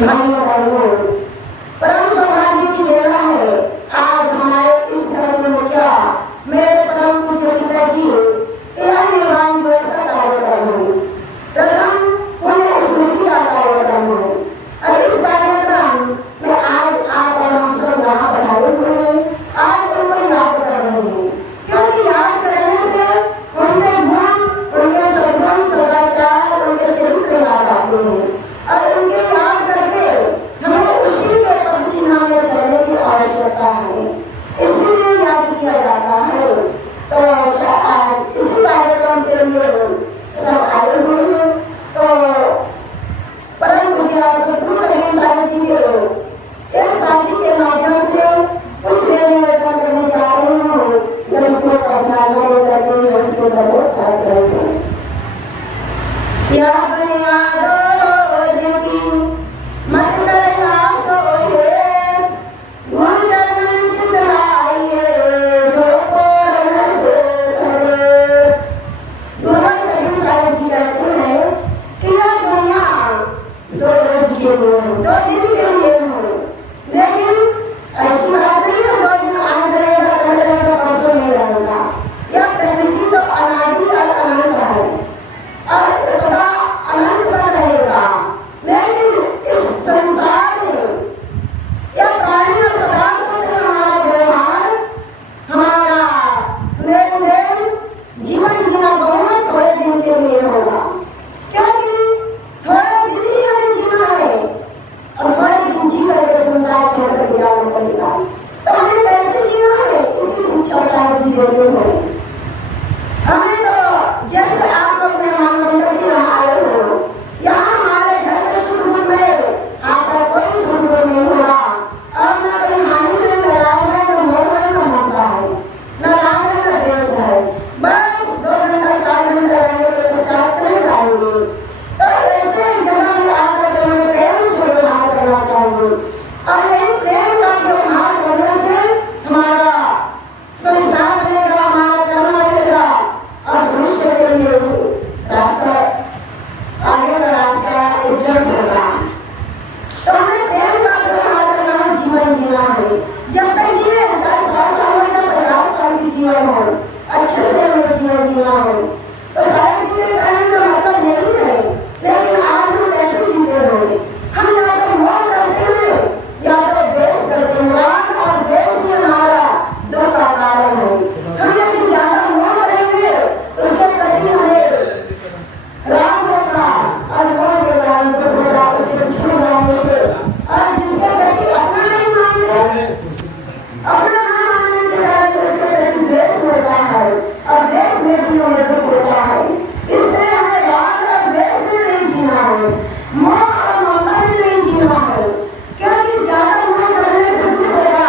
भाइयों बहनों, परम सौभाग्य की बेला है। आज हमारे इस घर के मुखिया मेरे परम पूज्य पिताजी यह निर्वाण दिवस का कार्यक्रम है। प्रथम पुण्य स्मृति का कार्यक्रम है और इस कार्यक्रम में आज आप और हम सब यहाँ पधारे हुए हैं। आज उनको याद कर रहे हैं, क्योंकि याद करने से उनके गुण, उनके सद्गुण, सदाचार, उनके चरित्र याद आते हैं और उनके याद करके हमें उसी के पद चिन्ह में चलने की आवश्यकता है, इसीलिए याद किया जाता है। तो इसी कार्यक्रम के लिए सब आए हुए हैं। तो परम पूज्य सद्गुरु कबीर साहिब जी के एक साथी के माध्यम से कुछ देर निवेदन करने जा रही हूँ। गलतियों पर ध्यान न दे करके इसके प्रबोध कर रहे हैं। यह दुनिया दो रोज की मत कर आशो है, गुरु चरण चित लाइए जो पूर्ण सुख दे। गुरुवर कबीर साहिब जी कहते हैं कि यह दुनिया दो रोज के लिए है, 2 दिन के लिए है, लेकिन ऐसी बात नहीं है 2 दिन आज रहेगा, कल रहेगा, परसों नहीं रहेगा। यह प्रकृति तो अनादि और अनंत है और सदा अनंत तक रहेगा। लेकिन इस संसार में यह प्राणी और पदार्थों से हमारा व्यवहार, हमारा लेन देन, जीवन जीना बहुत थोड़े दिन के लिए होगा, क्योंकि थोड़े दिन ही हमें जीना है और थोड़े दिन जी करके संसार छोड़ कर जाना पड़ेगा। तो हमें कैसे जीना है इसकी शिक्षा साहिब जी देते हैं हमें। तो जैसे आप लोग मेहमान बनकर के यहाँ आए हो, यहाँ हमारे घर में सुख दुख में आपका कोई सुख दुख नहीं हुआ और न कोई हानि है, न राम है, न मोह है, न ममता है, न राग है, न द्वेष है। बस 2 घंटा 4 घंटा रहने के पश्चात चले जाएंगे। तो ऐसे जगह में आकर के हमें प्रेम से व्यवहार करना चाहिए और यही प्रेम का व्यवहार करने से हमारा संस्कार बनेगा, हमारा कर्म बनेगा और भविष्य के लिए रास्ता, आगे का रास्ता उज्जवल होगा। तो हमें प्रेम का व्यवहार करना है, जीवन जीना है। जब तक जिए, चाहे 100 साल हो, चाहे 50 साल की जीवन हो, अच्छे से हमें जीवन जीना है। तो साहिब जी के कहने का मतलब यही है। लेकिन आज हम कैसे जीते हैं? हम या तो मोह करते हैं या तो द्वेष करते हैं। राग और द्वेष ही हमारा दुख का कारण है। हम यदि ज्यादा मोह करेंगे उसके प्रति हमें राग होगा और मोह के कारण दुख होगा उसके छूट जाने से। और जिसके प्रति अपना नहीं मानते, अपना ना मानने के कारण उसके प्रति द्वेष होता है और द्वेष में भी हमें दुख होता है। इसलिए हमें राग और द्वेष में नहीं जीना है, मोह और ममता में नहीं जीना है, क्योंकि ज्यादा मोह करने से दुख होगा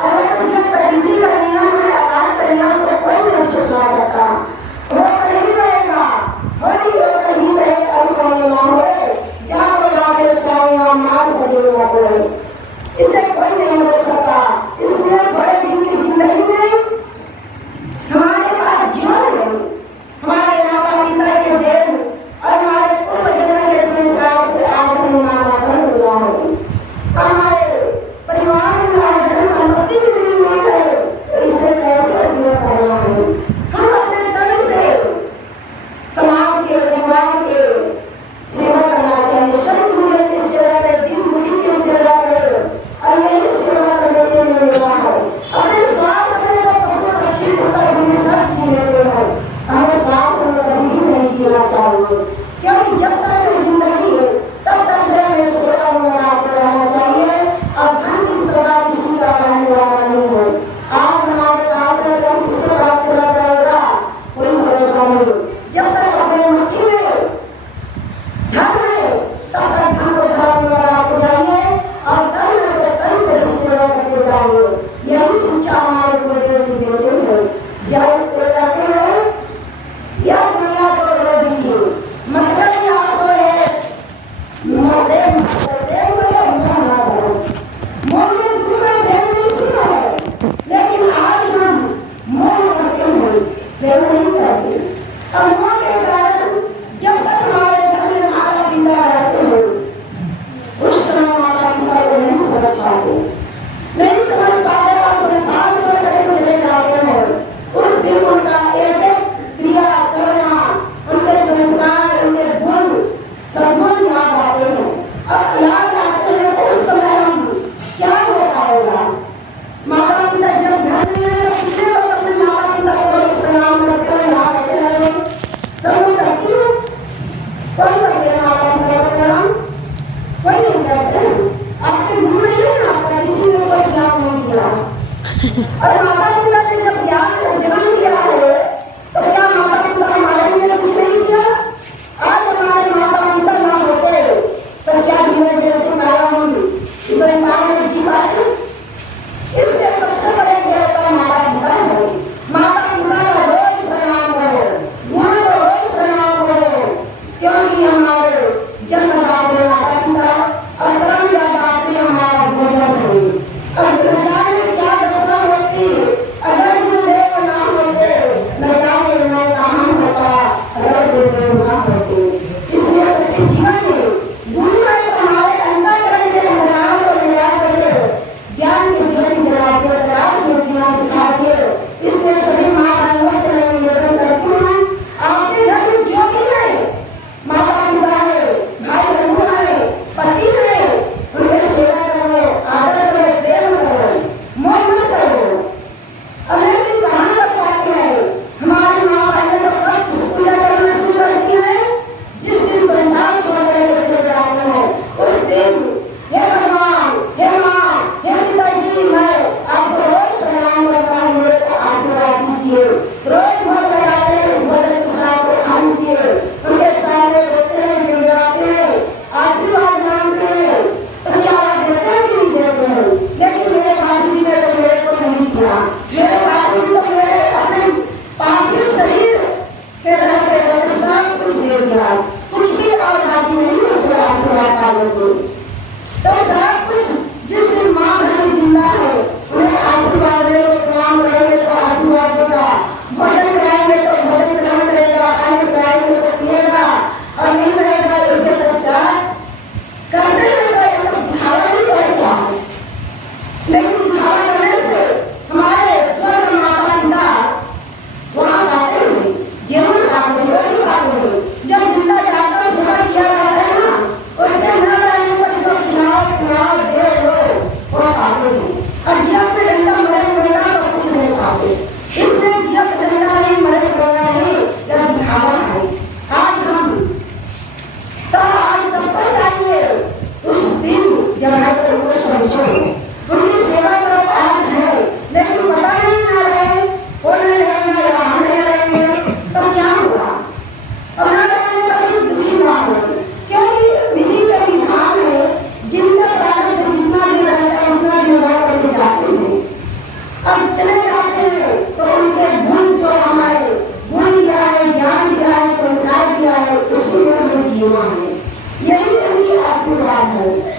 और वो तो जो प्रकृति का नियम है, आकार का नियम को कोई नहीं छुड़ा सकता। होकर ही रहेगा, होली होकर ही रहेगा, होली ना होए जाओ राधे श्याम मां सदी ना होए, इसे कोई नहीं रोक सकता। इसलिए थोड़े दिन की जिंदगी में हमारे पास जो है, हमारे माता पिता के देन और हमारे पूर्व जन्म के संस्कार से आज हमें मानव धन हुआ है, हमारे परिवार में धन संपत्ति भी नहीं हुई है। तो इसे कैसे उपयोग करना है? हम अपने तन से समाज के, परिवार के सेवा करना चाहिए। सदगुरु की सेवा करें, दिन दुखी की सेवा करें और यही सेवा करने के लिए मिला है। अपने स्वार्थ में तो पशु पक्षी कुत्ता भी सब जी लेते हैं, हमें स्वार्थ में कभी भी नहीं जीना चाहिए, क्योंकि जब तक है जिंदगी तब तक से हमें सेवा में लगाते रहना चाहिए और धन की सदा किसी का रहने वाला नहीं है। आज हमारे पास है, कल किसके पास चला जाएगा कोई भरोसा नहीं। जब तक अपने मुट्ठी में धन है तब तक धन को धर्म में लगाते जाइए और तन में तो तन से भी सेवा करते जाइए। यही शिक्षा हमारे गुरुदेव जी देते हैं। जय कहते हैं यह दुनिया तो रोज की मत कर आसो है, देव करो मोह ना करो। मोह में दुख है, देव में सुख है, लेकिन आज हम मोह करते हैं, देव नहीं करते। और मोह के कारण जब तक हमारे घर में माता पिता रहते हैं उस समय और माता पिता ने जब ज्ञान जन्म दिया है तो क्या माता पिता हमारे लिए कुछ नहीं किया? आज हमारे माता पिता ना होते तो क्या धीरज जैसे काया हम इस संसार में जी पाते? इसलिए सबसे बड़े देवता माता पिता है। माता पिता का रोज प्रणाम करो, गुरु को रोज प्रणाम करो, क्योंकि हमारे जन्मदाता माता पिता और कर्मदाता हमारा भोजन है। और न जाने क्या दशा होती अगर गुरुदेव ना होते, न जाने मैं कहाँ होता अगर गुरुदेव ना होते। इसलिए सबके जीवन में गुरु है तो हमारे अंतःकरण के अंधकार को मिटा करके ज्ञान की ज्योति जला दिए, प्रकाश में जीना सिखा दिए। इसलिए सभी माँ बहनों से मैं निवेदन करती हूँ, आपके घर में जो भी है, माता पिता है, भाई बंधु है, पति है, उनके सेवा करो, आदर करो, प्रेम करो, मोह मत करो। अब लेकिन कहाँ कर पाते हैं? हमारी माँ बहनें तो कब पूजा करना शुरू करती है? जिस दिन संसार छोड़ करके चले जाते हैं उस दिन, हे भगवान, हे माँ, हे पिताजी, मैं आपको रोज प्रणाम करता हूँ, मेरे को आशीर्वाद दीजिए। रोज भोग लगाते हैं, इस भोजन प्रसाद को खा लीजिए। उनके सामने रोते हैं, गिड़गिड़ाते हैं, आशीर्वाद मांगते हैं, तो क्या बात देते हैं कि नहीं देते हैं? लेकिन मेरे बाबूजी ने तो मेरे को नहीं दिया। मेरे बाबूजी तो मेरे अपने पार्थिव शरीर के रहते रहते सब कुछ दे दिया, कुछ भी और बाकी नहीं, उसके आशीर्वाद पा लेंगे। तो सब कुछ जिस दिन माँ घर में जिंदा है उन्हें आशीर्वाद दे लो, प्रणाम करेंगे तो आशीर्वाद देगा, भोजन कराएंगे तो भोजन ग्रहण करेगा, पानी पिलाएंगे तो पिएगा, और नहीं रहेगा उसके पश्चात करते हैं तो ये सब दिखावा नहीं तो क्या? लेकिन दिखावा करने से हमारे स्वर्ग माता पिता वहाँ पाते हैं, जरूर पाते हैं, वो नहीं पाते हैं। जब जिंदा जाता सेवा किया जाता है ना, उसके न रहने पर जो खिलाओ दे लो वो पाते हैं। और जियत में डंडा मरे गंगा तो कुछ नहीं पाते। इसलिए जियत डंडा नहीं मरे गंगा नहीं, यह दिखावा है। आज हम तो आज सबको चाहिए उस दिन जब है तो उनको समझो, उनकी सेवा करो। आज है लेकिन पता नहीं ना रहे, वो नहीं रहेगा या हम नहीं रहेंगे तो क्या हुआ? और ना रहने पर भी दुखी ना हो, क्योंकि विधि के विधान है, जिनका प्रारब्ध जितना दिन रहता है उतना दिन रह करके जाते हैं। अब चले जाते हैं तो उनके गुण जो हमारे गुण दिया है, ज्ञान दिया है, संस्कार दिया है, उसी में हमें जीना है। यही उनकी आशीर्वाद है।